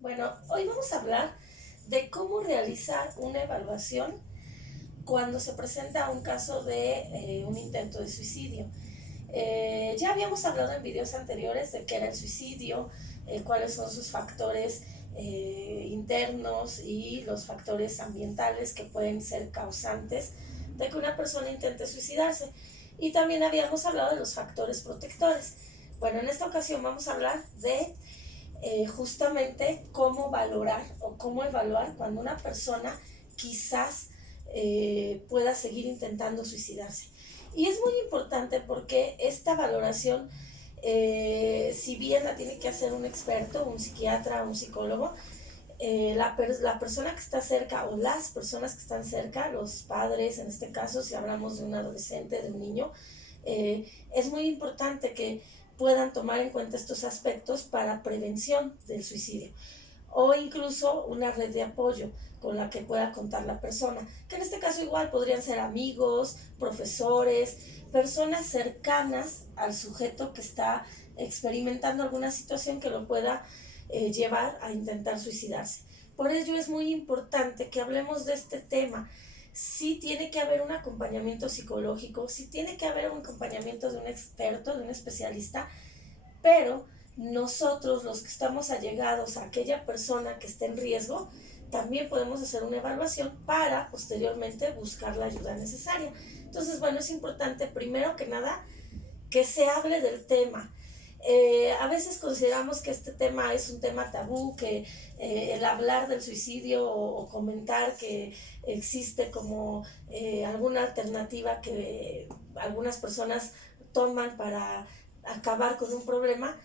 Bueno, hoy vamos a hablar de cómo realizar una evaluación cuando se presenta un caso de un intento de suicidio. Ya habíamos hablado en videos anteriores de qué era el suicidio, cuáles son sus factores internos y los factores ambientales que pueden ser causantes de que una persona intente suicidarse. Y también habíamos hablado de los factores protectores. Bueno, en esta ocasión vamos a hablar de justamente cómo valorar o cómo evaluar cuando una persona quizás pueda seguir intentando suicidarse. Y es muy importante porque esta valoración, si bien la tiene que hacer un experto, un psiquiatra, un psicólogo, la persona que está cerca o las personas que están cerca, los padres en este caso, si hablamos de un adolescente, de un niño, es muy importante que puedan tomar en cuenta estos aspectos para prevención del suicidio o incluso una red de apoyo con la que pueda contar la persona, que en este caso igual podrían ser amigos, profesores, personas cercanas al sujeto que está experimentando alguna situación que lo pueda llevar a intentar suicidarse. Por ello es muy importante que hablemos de este tema. Sí tiene que haber un acompañamiento psicológico, sí tiene que haber un acompañamiento de un experto, de un especialista, pero nosotros, los que estamos allegados a aquella persona que esté en riesgo, también podemos hacer una evaluación para posteriormente buscar la ayuda necesaria. Entonces, bueno, es importante primero que nada que se hable del tema. A veces consideramos que este tema es un tema tabú, que el hablar del suicidio o comentar que existe como alguna alternativa que algunas personas toman para acabar con un problema,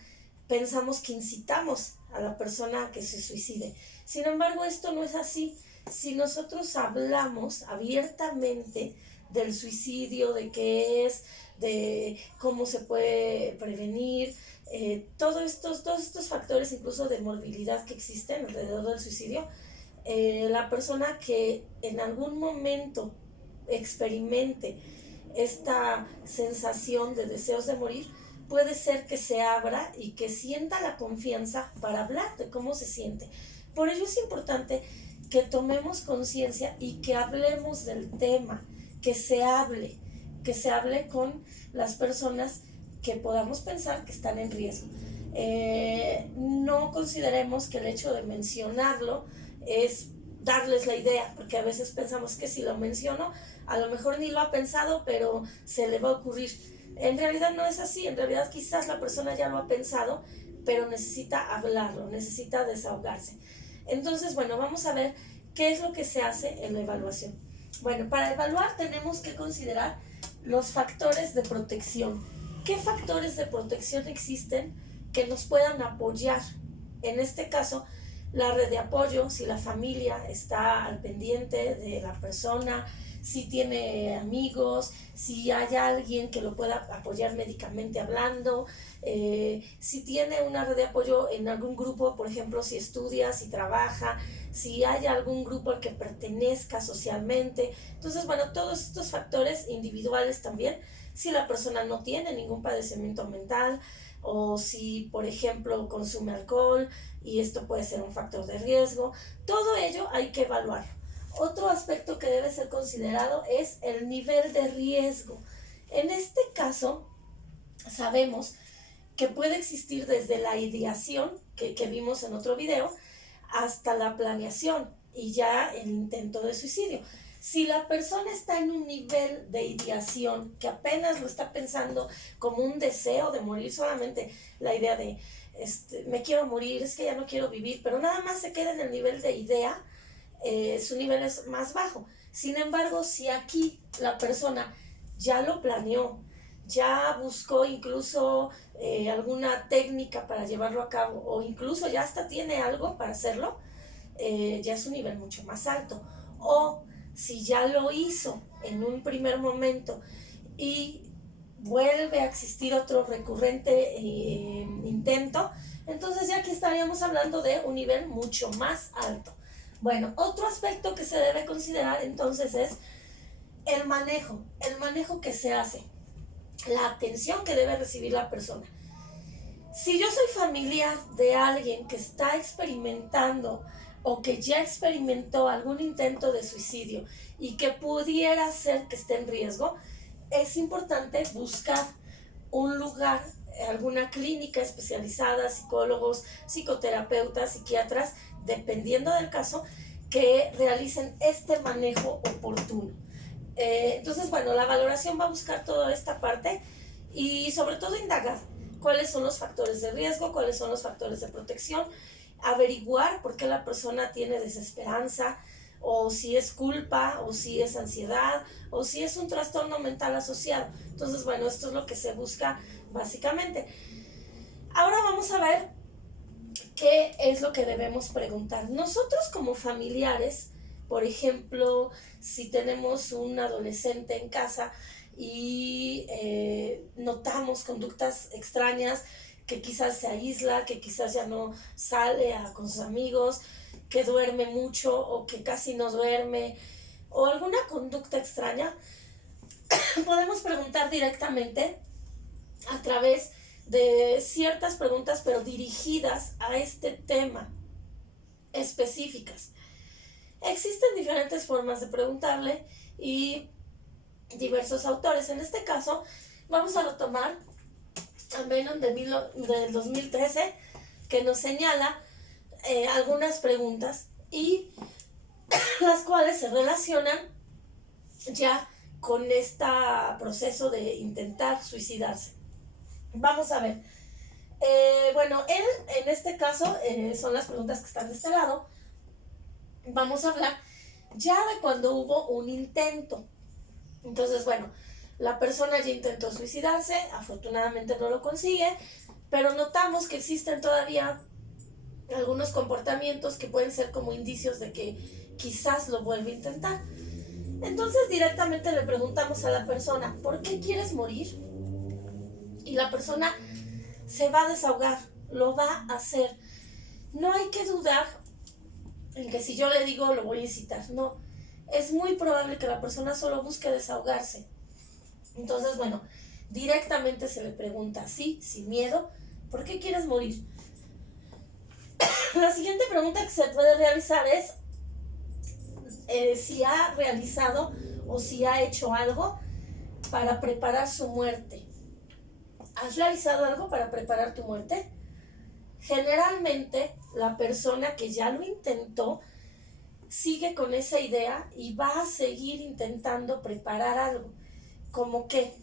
pensamos que incitamos a la persona a que se suicide. Sin embargo, esto no es así. Si nosotros hablamos abiertamente del suicidio, de qué es, de cómo se puede prevenir, todos estos factores incluso de morbilidad que existen alrededor del suicidio, la persona que en algún momento experimente esta sensación de deseos de morir, puede ser que se abra y que sienta la confianza para hablar de cómo se siente. Por ello es importante que tomemos conciencia y que hablemos del tema, que se hable con las personas que podamos pensar que están en riesgo. No consideremos que el hecho de mencionarlo es darles la idea, porque a veces pensamos que si lo menciono, a lo mejor ni lo ha pensado, pero se le va a ocurrir. En realidad no es así, en realidad quizás la persona ya lo ha pensado, pero necesita hablarlo, necesita desahogarse. Entonces, bueno, vamos a ver qué es lo que se hace en la evaluación. Bueno, para evaluar tenemos que considerar los factores de protección. ¿Qué factores de protección existen que nos puedan apoyar? En este caso, la red de apoyo, si la familia está al pendiente de la persona, si tiene amigos, si hay alguien que lo pueda apoyar médicamente hablando, si tiene una red de apoyo en algún grupo, por ejemplo, si estudia, si trabaja, si hay algún grupo al que pertenezca socialmente. Entonces, bueno, todos estos factores individuales también, si la persona no tiene ningún padecimiento mental o si, por ejemplo, consume alcohol y esto puede ser un factor de riesgo, todo ello hay que evaluar. Otro aspecto que debe ser considerado es el nivel de riesgo. En este caso, sabemos que puede existir desde la ideación, que vimos en otro video, hasta la planeación y ya el intento de suicidio. Si la persona está en un nivel de ideación que apenas lo está pensando como un deseo de morir, solamente la idea de me quiero morir, es que ya no quiero vivir, pero nada más se queda en el nivel de idea, su nivel es más bajo. Sin embargo, si aquí la persona ya lo planeó, ya buscó incluso alguna técnica para llevarlo a cabo o incluso ya hasta tiene algo para hacerlo, ya es un nivel mucho más alto. O si ya lo hizo en un primer momento y vuelve a existir otro recurrente intento, entonces ya aquí estaríamos hablando de un nivel mucho más alto. Bueno, otro aspecto que se debe considerar entonces es el manejo que se hace, la atención que debe recibir la persona. Si yo soy familiar de alguien que está experimentando o que ya experimentó algún intento de suicidio y que pudiera ser que esté en riesgo, es importante buscar un lugar, alguna clínica especializada, psicólogos, psicoterapeutas, psiquiatras, dependiendo del caso, que realicen este manejo oportuno. Entonces, bueno, la valoración va a buscar toda esta parte y sobre todo indagar cuáles son los factores de riesgo, cuáles son los factores de protección, averiguar por qué la persona tiene desesperanza, o si es culpa, o si es ansiedad, o si es un trastorno mental asociado. Entonces, bueno, esto es lo que se busca básicamente. Ahora vamos a ver qué es lo que debemos preguntar. Nosotros como familiares, por ejemplo, si tenemos un adolescente en casa y notamos conductas extrañas, que quizás se aísla, que quizás ya no sale con sus amigos, que duerme mucho o que casi no duerme, o alguna conducta extraña, podemos preguntar directamente a través de ciertas preguntas, pero dirigidas a este tema, específicas. Existen diferentes formas de preguntarle y diversos autores. En este caso, vamos a retomar a Menon del 2013, que nos señala algunas preguntas y las cuales se relacionan ya con este proceso de intentar suicidarse. Vamos a ver. Bueno, él en este caso son las preguntas que están de este lado. Vamos a hablar ya de cuando hubo un intento. Entonces, bueno, la persona ya intentó suicidarse, afortunadamente no lo consigue, pero notamos que existen todavía algunos comportamientos que pueden ser como indicios de que quizás lo vuelva a intentar. Entonces directamente le preguntamos a la persona, ¿por qué quieres morir? Y la persona se va a desahogar, lo va a hacer. No hay que dudar en que si yo le digo lo voy a incitar, no. Es muy probable que la persona solo busque desahogarse. Entonces, bueno, directamente se le pregunta así, sin miedo, ¿por qué quieres morir? La siguiente pregunta que se puede realizar es si ha realizado o si ha hecho algo para preparar su muerte. ¿Has realizado algo para preparar tu muerte? Generalmente la persona que ya lo intentó sigue con esa idea y va a seguir intentando preparar algo, como que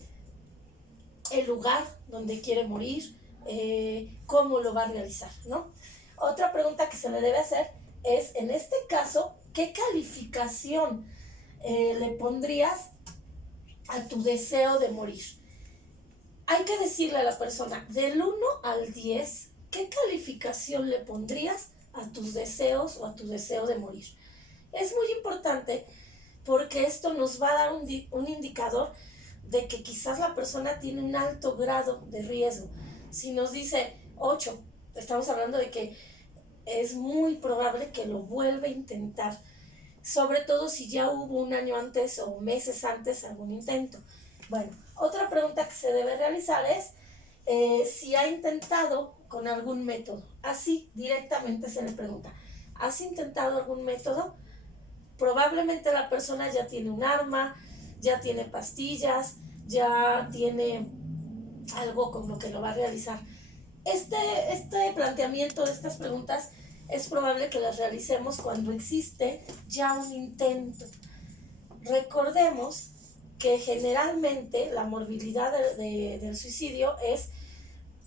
el lugar donde quiere morir, cómo lo va a realizar, ¿no? Otra pregunta que se le debe hacer es, en este caso, ¿qué calificación le pondrías a tu deseo de morir? Hay que decirle a la persona, del 1 al 10, ¿qué calificación le pondrías a tus deseos o a tu deseo de morir? Es muy importante porque esto nos va a dar un indicador de que quizás la persona tiene un alto grado de riesgo. Si nos dice 8, estamos hablando de que es muy probable que lo vuelva a intentar, sobre todo si ya hubo un año antes o meses antes algún intento. Bueno, otra pregunta que se debe realizar es si ha intentado con algún método. Así directamente se le pregunta, ¿has intentado algún método? Probablemente la persona ya tiene un arma, ya tiene pastillas, ya tiene algo con lo que lo va a realizar. Este planteamiento de estas preguntas es probable que las realicemos cuando existe ya un intento. Recordemos que generalmente la morbilidad del suicidio es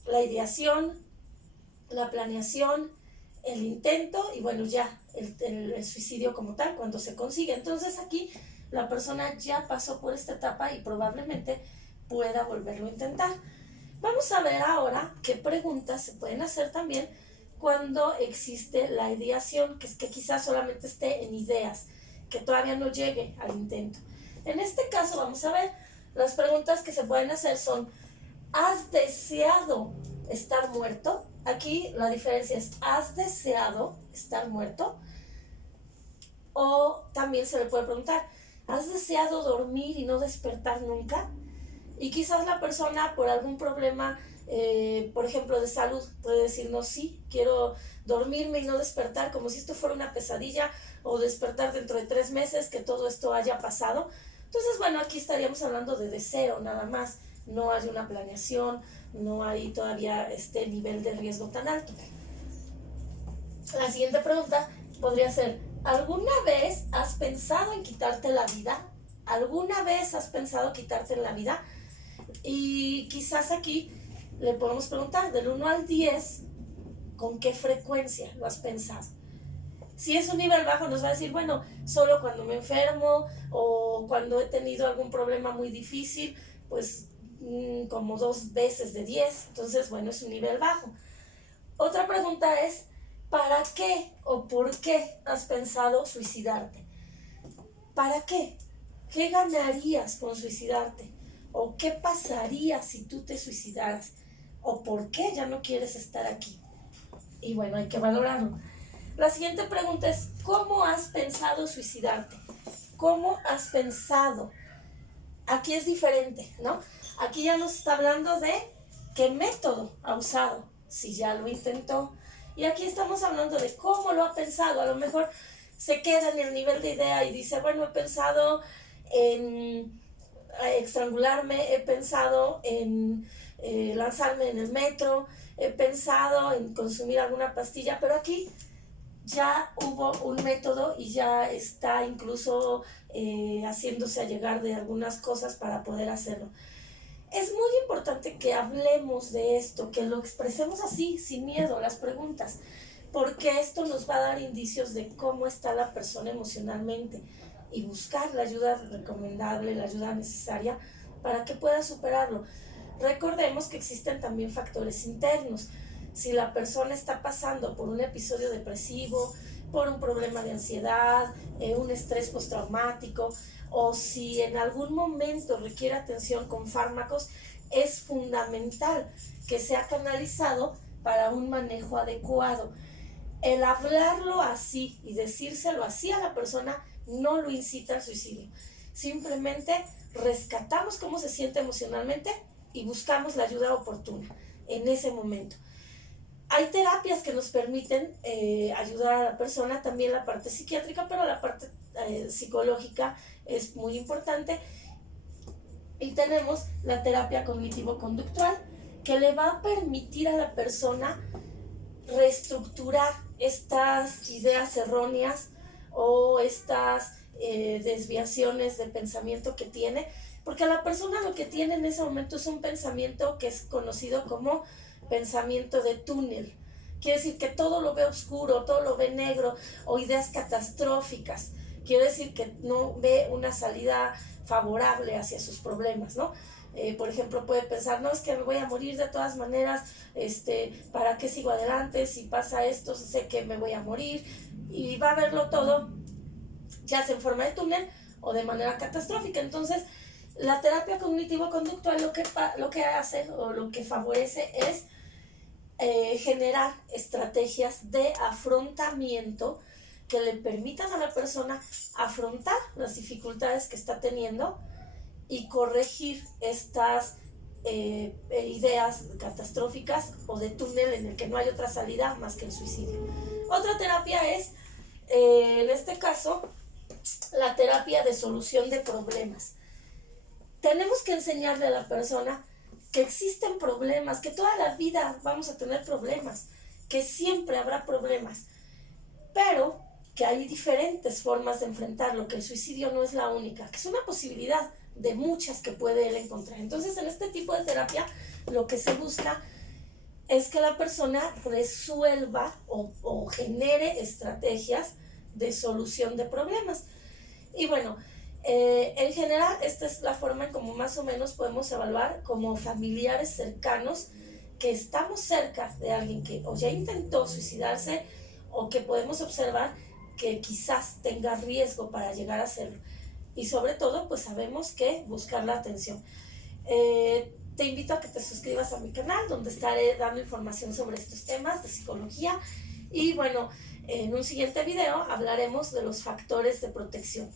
la ideación, la planeación, el intento y bueno, ya el suicidio como tal cuando se consigue. Entonces aquí la persona ya pasó por esta etapa y probablemente pueda volverlo a intentar. Vamos a ver ahora qué preguntas se pueden hacer también cuando existe la ideación, que es que quizás solamente esté en ideas, que todavía no llegue al intento. En este caso vamos a ver, las preguntas que se pueden hacer son, ¿has deseado estar muerto? Aquí la diferencia es, ¿has deseado estar muerto? O también se le puede preguntar, ¿has deseado dormir y no despertar nunca? Y quizás la persona por algún problema por ejemplo, de salud. Puede decir, no, sí, quiero dormirme y no despertar como si esto fuera una pesadilla, o despertar dentro de 3 meses que todo esto haya pasado. Entonces, bueno, aquí estaríamos hablando de deseo nada más. No hay una planeación, no hay todavía este nivel de riesgo tan alto. La siguiente pregunta podría ser, ¿alguna vez has pensado en quitarte la vida? ¿Alguna vez has pensado quitarte la vida? Y quizás aquí le podemos preguntar del 1 al 10, ¿con qué frecuencia lo has pensado? Si es un nivel bajo, nos va a decir, bueno, solo cuando me enfermo o cuando he tenido algún problema muy difícil, pues como 2 veces de 10. Entonces, bueno, es un nivel bajo. Otra pregunta es, ¿para qué o por qué has pensado suicidarte? ¿Para qué? ¿Qué ganarías con suicidarte? ¿O qué pasaría si tú te suicidaras? ¿O por qué ya no quieres estar aquí? Y bueno, hay que valorarlo. La siguiente pregunta es, ¿cómo has pensado suicidarte? ¿Cómo has pensado? Aquí es diferente, ¿no? Aquí ya nos está hablando de qué método ha usado, si ya lo intentó. Y aquí estamos hablando de cómo lo ha pensado. A lo mejor se queda en el nivel de idea y dice, bueno, he pensado en estrangularme, he pensado en lanzarme en el metro, he pensado en consumir alguna pastilla, pero aquí ya hubo un método y ya está incluso haciéndose a llegar de algunas cosas para poder hacerlo. Es muy importante que hablemos de esto, que lo expresemos así, sin miedo a las preguntas, porque esto nos va a dar indicios de cómo está la persona emocionalmente y buscar la ayuda recomendable, la ayuda necesaria para que pueda superarlo. Recordemos que existen también factores internos. Si la persona está pasando por un episodio depresivo, por un problema de ansiedad, un estrés postraumático, o si en algún momento requiere atención con fármacos, es fundamental que sea canalizado para un manejo adecuado. El hablarlo así y decírselo así a la persona no lo incita al suicidio. Simplemente rescatamos cómo se siente emocionalmente y buscamos la ayuda oportuna en ese momento. Hay terapias que nos permiten ayudar a la persona, también la parte psiquiátrica, pero la parte psicológica es muy importante. Y tenemos la terapia cognitivo-conductual, que le va a permitir a la persona reestructurar estas ideas erróneas o estas desviaciones de pensamiento que tiene, porque a la persona lo que tiene en ese momento es un pensamiento que es conocido como pensamiento de túnel. Quiere decir que todo lo ve oscuro, todo lo ve negro, o ideas catastróficas. Quiere decir que no ve una salida favorable hacia sus problemas, ¿no? Por ejemplo, puede pensar, no, es que me voy a morir de todas maneras, ¿para qué sigo adelante? Si pasa esto, sé que me voy a morir, y va a verlo todo ya sea en forma de túnel o de manera catastrófica. Entonces, la terapia cognitivo-conductual lo que hace o lo que favorece es generar estrategias de afrontamiento que le permitan a la persona afrontar las dificultades que está teniendo y corregir estas ideas catastróficas o de túnel en el que no hay otra salida más que el suicidio. Otra terapia es, en este caso, la terapia de solución de problemas. Tenemos que enseñarle a la persona que existen problemas, que toda la vida vamos a tener problemas, que siempre habrá problemas, pero que hay diferentes formas de enfrentarlo, que el suicidio no es la única, que es una posibilidad de muchas que puede él encontrar. Entonces, en este tipo de terapia, lo que se busca es que la persona resuelva o genere estrategias de solución de problemas. Y bueno, en general, esta es la forma en como más o menos podemos evaluar como familiares cercanos que estamos cerca de alguien que o ya intentó suicidarse o que podemos observar que quizás tenga riesgo para llegar a hacerlo. Y sobre todo, pues sabemos que buscar la atención. Te invito a que te suscribas a mi canal, donde estaré dando información sobre estos temas de psicología. Y bueno, en un siguiente video hablaremos de los factores de protección.